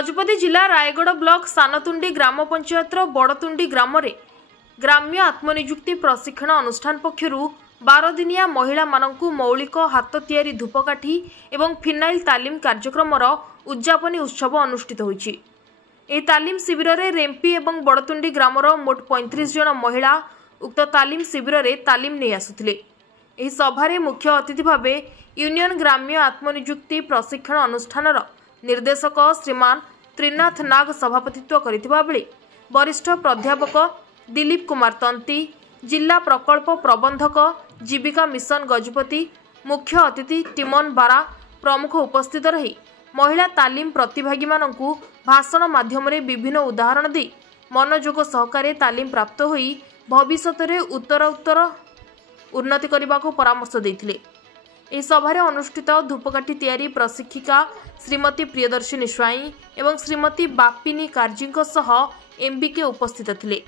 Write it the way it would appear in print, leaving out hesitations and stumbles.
गजपति जिला रायगढ़ ब्लॉक सानतुंडी ग्राम पंचायत बड़तुंडी ग्राम रे ग्राम्य आत्मनिजुक्ति प्रशिक्षण अनुष्ठान पक्षरु 12 दिनिया महिला मानकु मौलिक हाथ तियारी धूपकाठी एवं फिनाइल तालीम कार्यक्रम उद्यापनी उत्सव अनुष्ठित होइछि। एही तालीम शिविर रे रेम्पी एवं बड़तुंडी ग्रामर मोट 35 जन महिला उक्त तालीम शिविर रे तालीम नै आसुथिले। एही सभारे मुख्य अतिथि भावे यूनियन ग्राम्य आत्मनिजुक्ति प्रशिक्षण अनुष्ठान निर्देशक श्रीमान त्रिनाथ नाग सभापतित्व करिथिबा बेले वरिष्ठ प्राध्यापक दिलीप कुमार तंती, जिला प्रकल्प प्रबंधक जीविका मिशन गजपति, मुख्य अतिथि टिमन बारा प्रमुख उपस्थित रही महिला तालीम प्रतिभागी मानकु भाषण माध्यम विभिन्न उदाहरण दे मनोयोग सहकारे तालीम प्राप्त होई भविष्यत रे उत्तरोत्तर उन्नति करने को परामर्श देथिले। इस सभारे अनुष्ठित धूपकाठी तैयारी प्रशिक्षिका श्रीमती प्रियदर्शिनी स्वाई एवं श्रीमती बापिनी कार्जी सह एमबीके उपस्थित थिले।